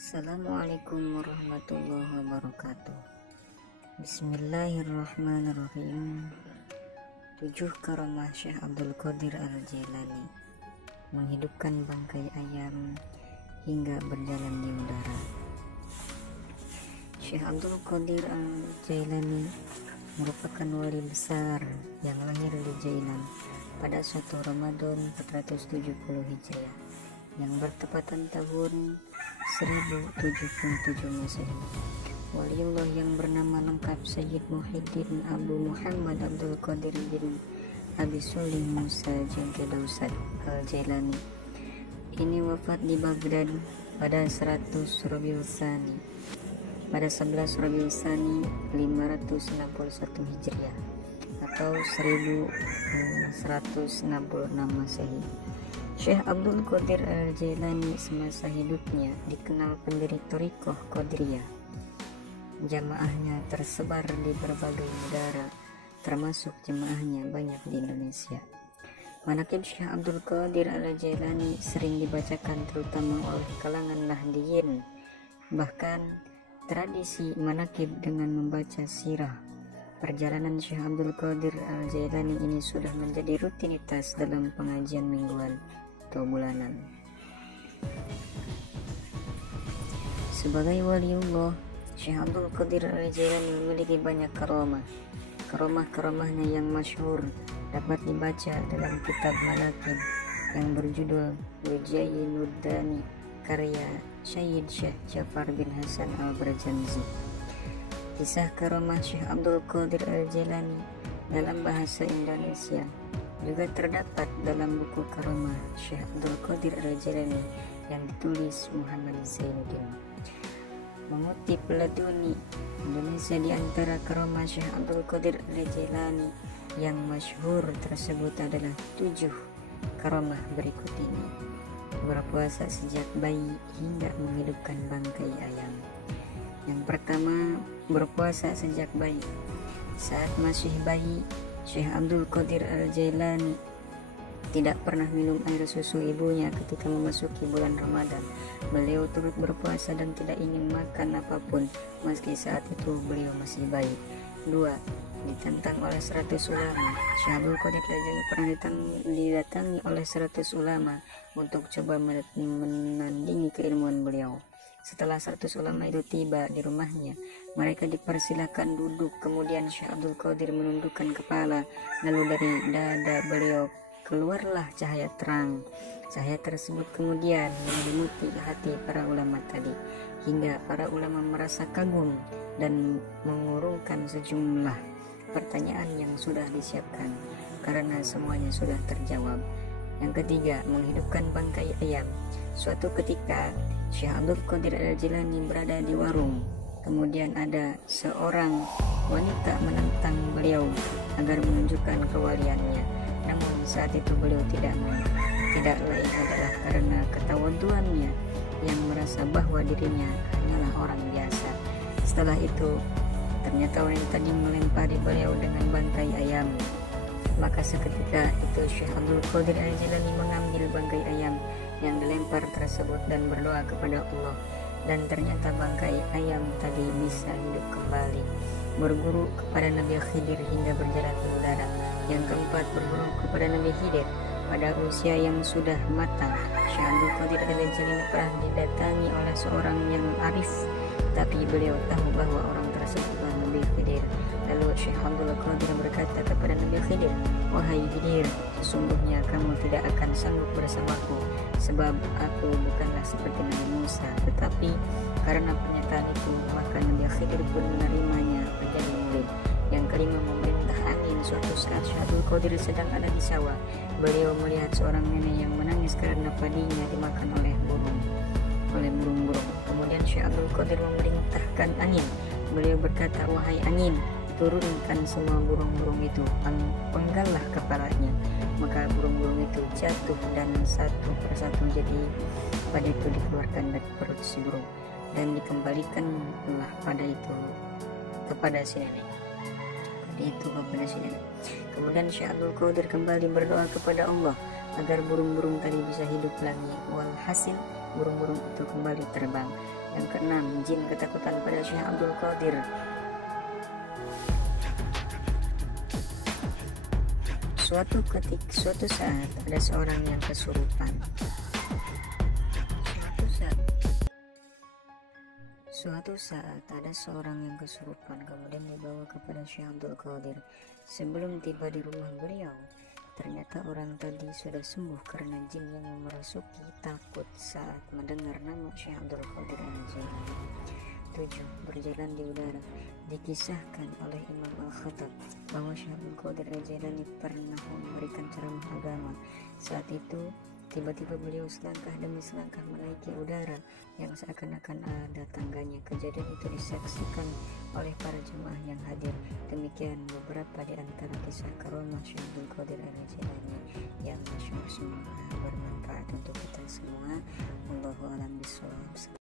Assalamualaikum warahmatullahi wabarakatuh. Bismillahirrahmanirrahim. 7 karamah Syekh Abdul Qadir Al-Jailani. Menghidupkan bangkai ayam hingga berjalan di udara. Syekh Abdul Qadir Al-Jailani merupakan wali besar yang lahir di Jailan pada 1 Ramadan 470 Hijriah yang bertepatan tahun 1077 Masehi. Waliullah yang bernama lengkap Sayyid Muhyiddin Abu Muhammad Abdul Qadir bin Abi Sulih Musa Jengke Dausad Al-Jailani ini wafat di Baghdad pada 100 Rabiul Tsani pada 11 Rabiul Tsani 561 Hijriah atau 1166 Masehi. Syekh Abdul Qadir Al-Jailani semasa hidupnya dikenal pendiri Thariqah Qadiriyah. Jamaahnya tersebar di berbagai negara, termasuk jemaahnya banyak di Indonesia. Manaqib Syekh Abdul Qadir Al-Jailani sering dibacakan terutama oleh kalangan Nahdiyin. Bahkan tradisi manaqib dengan membaca sirah perjalanan Syekh Abdul Qadir Al-Jailani ini sudah menjadi rutinitas dalam pengajian mingguan atau bulanan. Sebagai waliullah, Syekh Abdul Qadir Al-Jailani memiliki banyak karamah. Karamah-karamahnya yang masyhur dapat dibaca dalam kitab manaqib yang berjudul Wijainuddani karya Syed Syekh Ja'far bin Hasan Al-Barjanzi. Kisah karamah Syekh Abdul Qadir Al-Jailani dalam bahasa Indonesia juga terdapat dalam buku karamah Syekh Abdul Qadir Al-Jailani yang ditulis Muhammad Zainuddin. Mengutip Laduni Indonesia, di antara karamah Syekh Abdul Qadir Al-Jailani yang masyhur tersebut adalah 7 karamah berikut ini. Berpuasa sejak bayi hingga menghidupkan bangkai ayam. Yang pertama, berpuasa sejak bayi. Saat masih bayi, Syekh Abdul Qadir Al-Jailani tidak pernah minum air susu ibunya ketika memasuki bulan Ramadan. Beliau turut berpuasa dan tidak ingin makan apapun meski saat itu beliau masih bayi. 2. Ditantang oleh 100 ulama. Syekh Abdul Qadir Al-Jailani pernah didatangi oleh 100 ulama untuk coba menandingi keilmuan beliau. Setelah 100 ulama itu tiba di rumahnya, mereka dipersilakan duduk. Kemudian Syekh Abdul Qadir menundukkan kepala, lalu dari dada beliau keluarlah cahaya terang. Cahaya tersebut kemudian menyelimuti hati para ulama tadi, hingga para ulama merasa kagum dan mengurungkan sejumlah pertanyaan yang sudah disiapkan karena semuanya sudah terjawab. Yang ketiga, menghidupkan bangkai ayam. Suatu ketika Syekh Abdul Qadir Al-Jailani berada di warung. Kemudian ada seorang wanita menentang beliau agar menunjukkan kewaliannya. Namun saat itu beliau tidak mau. Tidak lain adalah karena ketawaduannya yang merasa bahwa dirinya hanyalah orang biasa. Setelah itu ternyata wanita tadi melempari beliau dengan bangkai ayam. Maka seketika itu Syekh Abdul Qadir Al-Jailani mengambil bangkai ayam yang dilempar tersebut dan berdoa kepada Allah, dan ternyata bangkai ayam tadi bisa hidup kembali. Berguru kepada Nabi Khidir hingga berjalan di udara. Yang keempat, berguru kepada Nabi Khidir pada usia yang sudah matang. Syekh Abdul Qadir Al-Jailani pernah didatangi oleh seorang yang arif, tapi beliau tahu bahwa orang tersebutlah Nabi Khidir. Lalu Syekh Abdul Qadir berkata kepada Nabi Khidir, "Wahai Khidir, sesungguhnya kamu tidak akan sanggup bersamaku, sebab aku bukanlah seperti Nabi Musa." Tetapi karena pernyataan itu, maka Nabi Khidir pun menerimanya menjadi murid. Yang kelima, memerintah angin. Suatu saat Syekh Abdul Qadir sedang ada di sawah. Beliau melihat seorang nenek yang menangis karena padinya dimakan oleh burung-burung. Kemudian Syekh Abdul Qadir memerintahkan angin. Beliau berkata, "Wahai angin, turunkan semua burung-burung itu, penggallah kepalanya." Maka burung-burung itu jatuh dan satu persatu jadi pada itu dikeluarkan dari perut si burung dan dikembalikanlah pada itu kepada si nenek. Kemudian Syekh Abdul Qadir kembali berdoa kepada Allah agar burung-burung tadi bisa hidup lagi. Walhasil burung-burung itu kembali terbang. Yang keenam, jin ketakutan pada Syekh Abdul Qadir. Suatu saat ada seorang yang kesurupan. Suatu saat ada seorang yang kesurupan, kemudian dibawa kepada Syekh Abdul Qadir. Sebelum tiba di rumah beliau, ternyata orang tadi sudah sembuh karena jin yang merasuki takut saat mendengar nama Syekh Abdul Qadir Al-Jailani. 7. Berjalan di udara. Dikisahkan oleh Imam Al-Khattab bahwa Syekh Abdul Qadir Al-Jailani pernah memberikan ceramah agama. Saat itu tiba-tiba beliau selangkah demi selangkah menaiki udara yang seakan-akan ada tangganya. Kejadian itu disaksikan oleh para jemaah yang hadir. Demikian beberapa di antara kisah karomah Syekh Abdul Qadir Al-Jailani yang masyhur, semoga bermanfaat untuk kita semua. Wallahu a'lam bishawab.